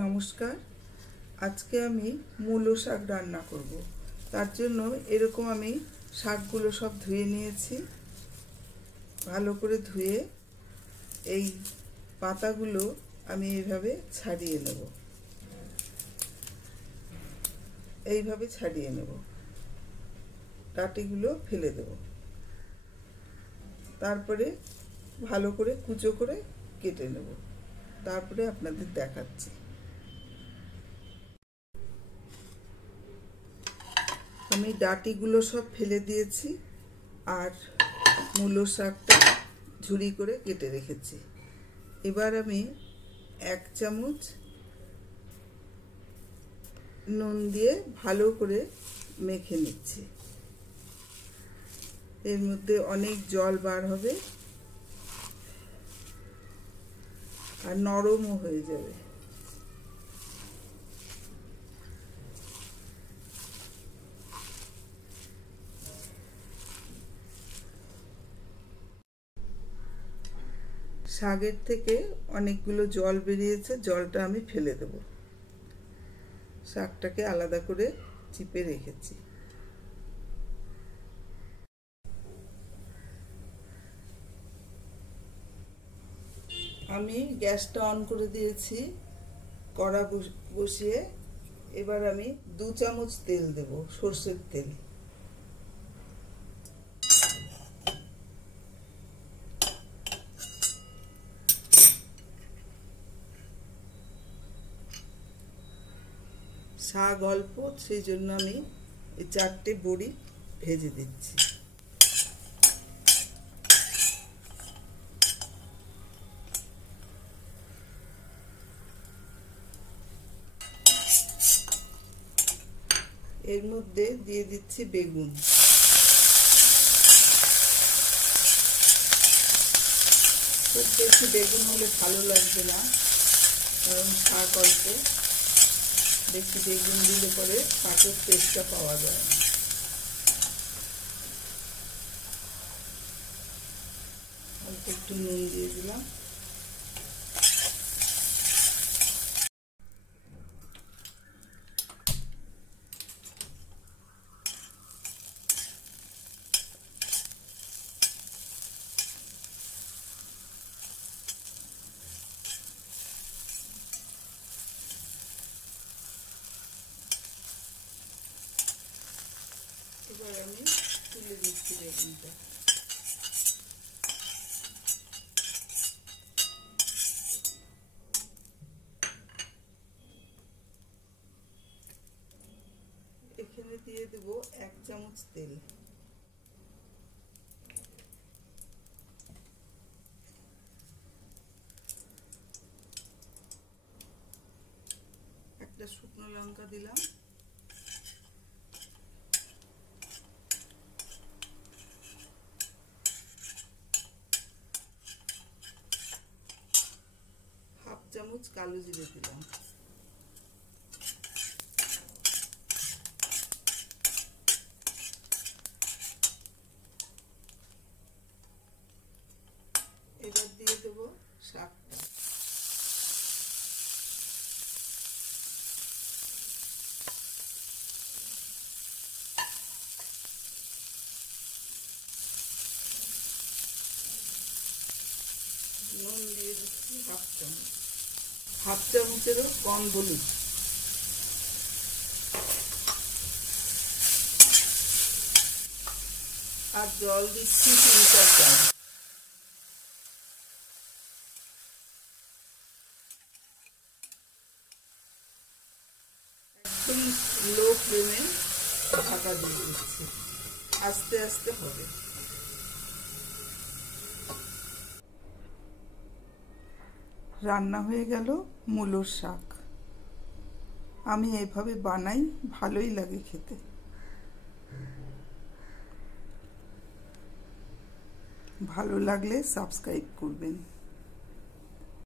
নমস্কার। আজকে আমি মূলো শাক রান্না করব। তার জন্য এরকম আমি শাকগুলো সব ধুয়ে নিয়েছি। ভালো করে ধুয়ে এই পাতাগুলো আমি এইভাবে ছাড়িয়ে নেব। এইভাবে ছাড়িয়ে নেব, ডাঁটিগুলো ফেলে দেব। তারপরে ভালো করে কুচো করে কেটে নেব। তারপরে আপনাদের দেখাচ্ছি। আমি ডাঁটিগুলো সব ফেলে দিয়েছি আর মূলো শাকটা ঝুরি করে কেটে রেখেছি। এবার আমি 1 চামচ নুন দিয়ে ভালো করে মেখে নিচ্ছি। এর মধ্যে অনেক জল বার হবে আর নরমও হয়ে যাবে। শাকের থেকে অনেকগুলো জল বেরিয়েছে, জলটা আমি ফেলে দেব। শাকটাকে আলাদা করে চিপে রেখেছি। আমি গ্যাসটা অন করে দিয়েছি, কড়া বসিয়ে। এবার আমি 2 চামচ তেল দেব, সরষের তেল। শাক অল্প, সেই জন্য আমি এই 4টে বড়ি ভেজে দিচ্ছি। এর মধ্যে দিয়ে দিচ্ছি বেগুন। খুব বেশি বেগুন হলে ভালো লাগবে না, কারণ শাক অল্প। বেশি বেগুন দিলে পরে শাকের টেস্টটা পাওয়া যায় না। অল্প একটু নুন দিয়ে দিলাম। এবার আমি তুলে দিচ্ছি বেগুনটা। এখানে দিয়ে দেব 1 চামচ তেল। একটা শুকনো লঙ্কা দিলাম। হাফ চামচ কালো জিরে দিলাম। এবার দিয়ে দেব শাকটা। নুন দিয়ে দিচ্ছি হাফ চামচ, হাফ চামচেরও কম হলুদ। আর জল দিচ্ছি 3-4 চামচ। একদম লো ফ্লেমে ঢাকা দিয়ে দিচ্ছি, আস্তে আস্তে হবে। রান্না হয়ে গেল মূলোর শাক। আমি এইভাবে বানাই, ভালোই লাগে খেতে। ভালো লাগলে সাবস্ক্রাইব করবেন।